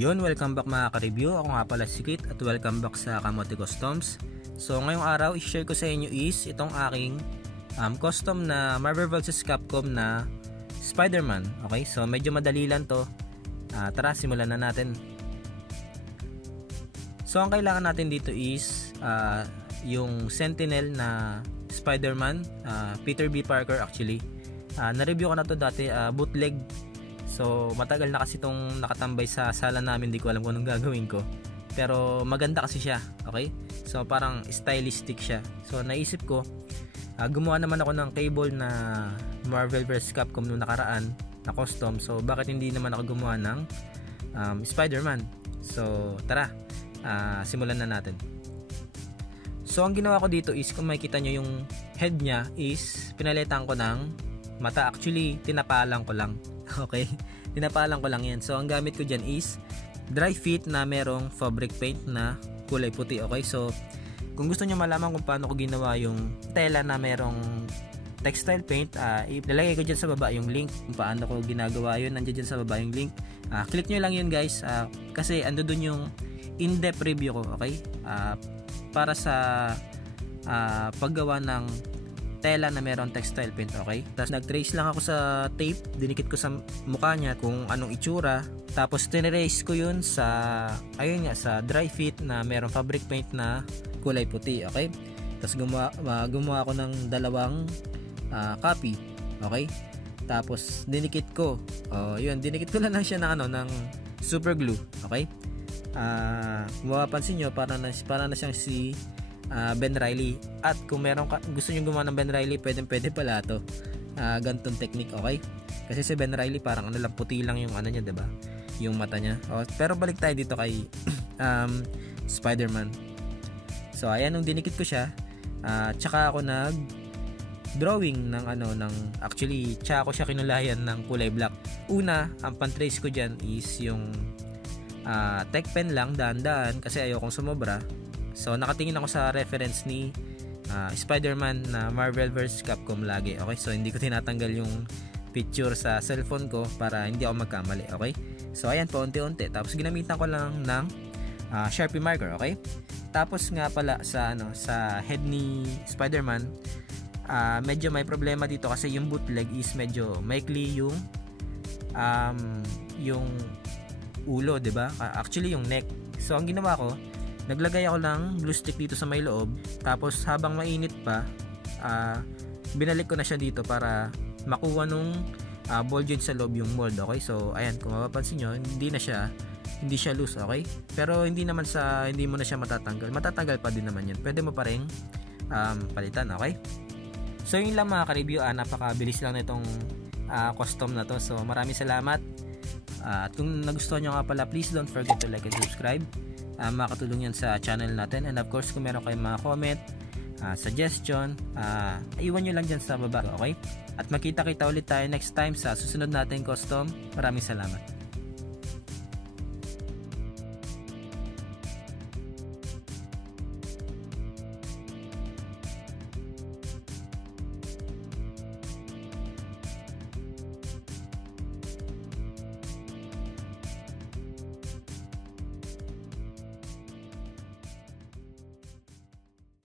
Yun, welcome back mga ka-review. Ako nga pala si Kit at welcome back sa Kamote Customs. So ngayong araw, i-share ko sa inyo is itong aking custom na Marvel vs. Capcom na Spider-Man. Okay, so medyo madali lang to. Tara, simulan na natin. So ang kailangan natin dito is yung Sentinel na Spider-Man, Peter B. Parker actually. Na-review ko na to dati, bootleg. So matagal na kasi itong nakatambay sa sala namin, di ko alam kung anong gagawin ko. Pero maganda kasi siya, okay? So parang stylistic siya. So naisip ko, gumawa naman ako ng cable na Marvel vs. Capcom nung nakaraan na custom. So bakit hindi naman ako gumawa ng Spider-Man? So tara, simulan na natin. So ang ginawa ko dito is, kung makikita nyo yung head nya is pinalitan ko ng mata. Actually tinapalang ko lang. Okay, tinapalang ko lang yan. So ang gamit ko dyan is dry fit na merong fabric paint na kulay puti. Okay, so kung gusto nyo malaman kung paano ko ginawa yung tela na merong textile paint, ilalagay ko dyan sa baba yung link kung paano ko ginagawa yun. Nandiyan dyan sa baba yung link. Click nyo lang yun guys, kasi ando dun yung in-depth review ko. Okay, para sa paggawa ng tela na meron textile paint. Okay, tapos nag-trace lang ako sa tape, dinikit ko sa mukha niya kung anong itsura, tapos tinerace ko yun sa ayun nga, sa dry fit na merong fabric paint na kulay puti. Okay, tapos gumawa ako ng dalawang copy. Okay, tapos dinikit ko, yun, dinikit ko lang siya ng ng super glue. Okay, mapapansin nyo para na siyang si Ben Reilly. At kung meron gusto nyo gumawa ng Ben Reilly, pwede pala to, ganitong technique. Okay, kasi si Ben Reilly parang lang, puti lang yung niya, diba, yung mata niya. Pero balik tayo dito kay Spider-Man. So ayan, nung dinikit ko siya, tsaka ako nag drawing ng actually tsaka ko siya kinulayan ng kulay black. Una, ang pan-trace ko dyan is yung tech pen lang, daan-daan, kasi ayokong sumobra. So nakatingin ako sa reference ni Spider-Man na Marvel vs. Capcom lagi. Okay, so hindi ko tinatanggal yung picture sa cellphone ko para hindi ako magkamali. Okay, so ayan, paunti-unti. Tapos ginamitan ko lang ng Sharpie marker. Okay, tapos nga pala sa head ni Spider-Man, medyo may problema dito kasi yung bootleg is medyo maikli yung ulo, 'di ba? Actually yung neck. So ang ginawa ko, naglagay ako ng glue stick dito sa may loob, tapos habang mainit pa, binalik ko na siya dito para makuha nung ball joint sa loob yung mold. Okay, so ayan, kung mapapansin nyo, hindi siya loose. Okay, pero hindi mo na siya matatanggal pa din naman yan, pwede mo pa rin palitan. Okay, so yun lang mga ka-review. Napakabilis lang nitong custom na to. So maraming salamat, at kung nagustuhan nyo nga pala, please don't forget to like and subscribe. Makatulong yan sa channel natin. And of course, kung meron kayong mga comment, suggestion, iwan nyo lang dyan sa baba. Okay, at makita-kita ulit tayo next time sa susunod natin custom. Maraming salamat.